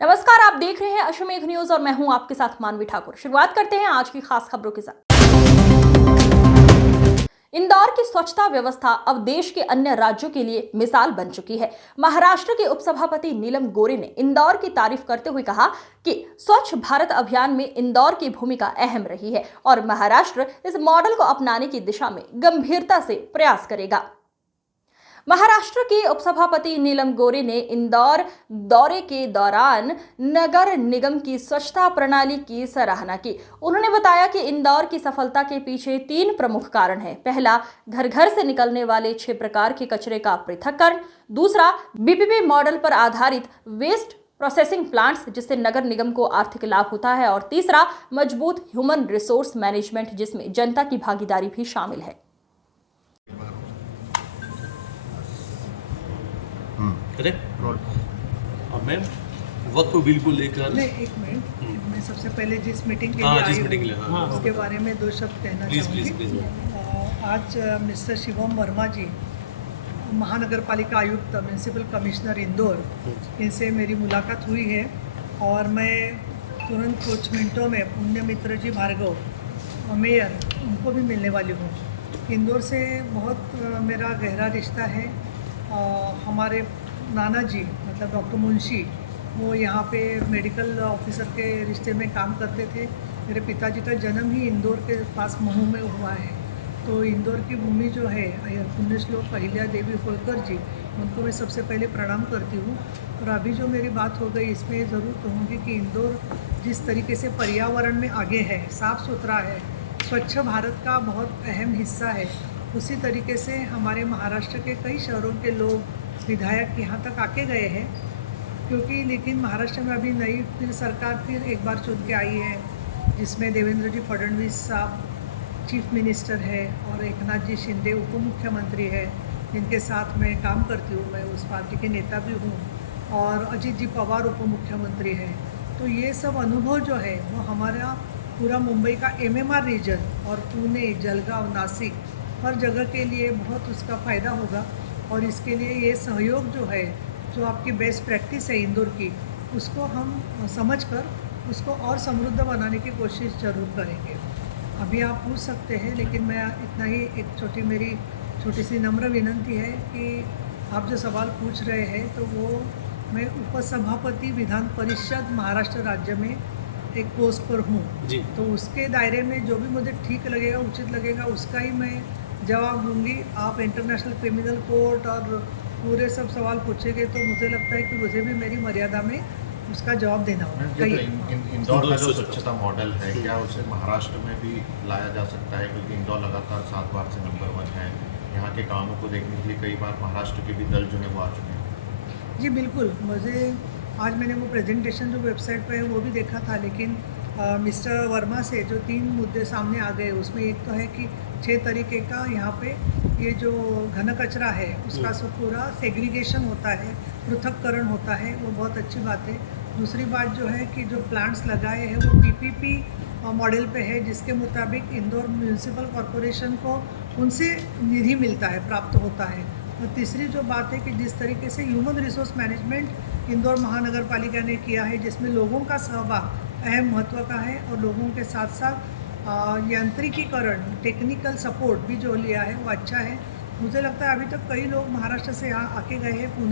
नमस्कार, आप देख रहे हैं अश्वमेघ न्यूज और मैं हूं आपके साथ मानवी ठाकुर। शुरुआत करते हैं आज की खास खबरों के साथ। इंदौर की स्वच्छता व्यवस्था अब देश के अन्य राज्यों के लिए मिसाल बन चुकी है। महाराष्ट्र के उपसभापति नीलम गोरे ने इंदौर की तारीफ करते हुए कहा कि स्वच्छ भारत अभियान में इंदौर की भूमिका अहम रही है और महाराष्ट्र इस मॉडल को अपनाने की दिशा में गंभीरता से प्रयास करेगा। महाराष्ट्र के उपसभापति नीलम गोरे ने इंदौर दौरे के दौरान नगर निगम की स्वच्छता प्रणाली की सराहना की। उन्होंने बताया कि इंदौर की सफलता के पीछे 3 प्रमुख कारण हैं। पहला, घर घर से निकलने वाले 6 प्रकार के कचरे का पृथक्करण। दूसरा, बीपीपी मॉडल पर आधारित वेस्ट प्रोसेसिंग प्लांट्स, जिससे नगर निगम को आर्थिक लाभ होता है। और तीसरा, मजबूत ह्यूमन रिसोर्स मैनेजमेंट, जिसमें जनता की भागीदारी भी शामिल है। अब मैम वक्त बिल को लेकर एक मिनट, मैं सबसे पहले जिस मीटिंग के लिए आई हूँ उसके बारे में 2 शब्द कहना चाहूँगी। आज मिस्टर शिवम वर्मा जी, महानगर पालिका आयुक्त, म्यूनसिपल कमिश्नर इंदौर, इनसे मेरी मुलाकात हुई है और मैं तुरंत कुछ मिनटों में पुण्य मित्र जी भार्गव, मेयर, उनको भी मिलने वाली हूँ। इंदौर से बहुत मेरा गहरा रिश्ता है। हमारे नाना जी, मतलब डॉक्टर मुंशी, वो यहाँ पे मेडिकल ऑफिसर के रिश्ते में काम करते थे। मेरे पिताजी का जन्म ही इंदौर के पास महू में हुआ है। तो इंदौर की भूमि जो है, पुण्यश्लोक अहिल्या देवी होलकर जी, उनको मैं सबसे पहले प्रणाम करती हूँ। और अभी जो मेरी बात हो गई, इसमें ज़रूर कहूँगी कि इंदौर जिस तरीके से पर्यावरण में आगे है, साफ़ सुथरा है, स्वच्छ भारत का बहुत अहम हिस्सा है, उसी तरीके से हमारे महाराष्ट्र के कई शहरों के लोग, विधायक यहाँ तक आके गए हैं। क्योंकि लेकिन महाराष्ट्र में अभी नई फिर सरकार फिर एक बार चुन के आई है, जिसमें देवेंद्र जी फडणवीस साहब चीफ मिनिस्टर है और एकनाथ जी शिंदे उप मुख्यमंत्री है, जिनके साथ मैं काम करती हूँ। मैं उस पार्टी के नेता भी हूँ। और अजीत जी पवार उप मुख्यमंत्री है। तो ये सब अनुभव जो है वो हमारा पूरा मुंबई का MMR रीजन और पुणे, जलगांव, नासिक, हर जगह के लिए बहुत उसका फ़ायदा होगा। और इसके लिए ये सहयोग जो है, जो आपकी बेस्ट प्रैक्टिस है इंदौर की, उसको हम समझकर उसको और समृद्ध बनाने की कोशिश ज़रूर करेंगे। अभी आप पूछ सकते हैं, लेकिन मैं इतना ही एक मेरी छोटी सी नम्र विनंती है कि आप जो सवाल पूछ रहे हैं, तो वो मैं उपसभापति विधान परिषद महाराष्ट्र राज्य में एक पोस्ट पर हूँ। तो उसके दायरे में जो भी मुझे ठीक लगेगा, उचित लगेगा, उसका ही मैं जवाब दूंगी। आप इंटरनेशनल क्रिमिनल कोर्ट और पूरे सब सवाल पूछेंगे तो मुझे लगता है कि मुझे भी मेरी मर्यादा में उसका जवाब देना होगा। इंदौर का जो स्वच्छता मॉडल है, क्या उसे महाराष्ट्र में भी लाया जा सकता है? क्योंकि इंदौर लगातार 7 बार से नंबर 1 है। यहाँ के कामों को देखने के लिए कई बार महाराष्ट्र के भी दल जो है वो आ चुके हैं। जी बिल्कुल, मुझे आज मैंने वो प्रेजेंटेशन जो वेबसाइट पर है वो भी देखा था, लेकिन मिस्टर वर्मा से जो 3 मुद्दे सामने आ गए, उसमें एक तो है कि 6 तरीके का यहाँ पे ये जो घन कचरा है उसका सब पूरा सेग्रीगेशन होता है, पृथक्करण होता है, वो बहुत अच्छी बात है। दूसरी बात जो है कि जो प्लांट्स लगाए हैं वो PPP मॉडल पे है, जिसके मुताबिक इंदौर म्यूनसिपल कॉरपोरेशन को उनसे निधि मिलता है, प्राप्त होता है। और तीसरी जो बात है कि जिस तरीके से ह्यूमन रिसोर्स मैनेजमेंट इंदौर महानगर पालिका ने किया है, जिसमें लोगों का सहभाग अहम महत्व का है और लोगों के साथ साथ यांत्रिकीकरण, टेक्निकल सपोर्ट भी जो लिया है वो अच्छा है। मुझे लगता है अभी तक कई लोग महाराष्ट्र से यहाँ आके गए हैं, पुणे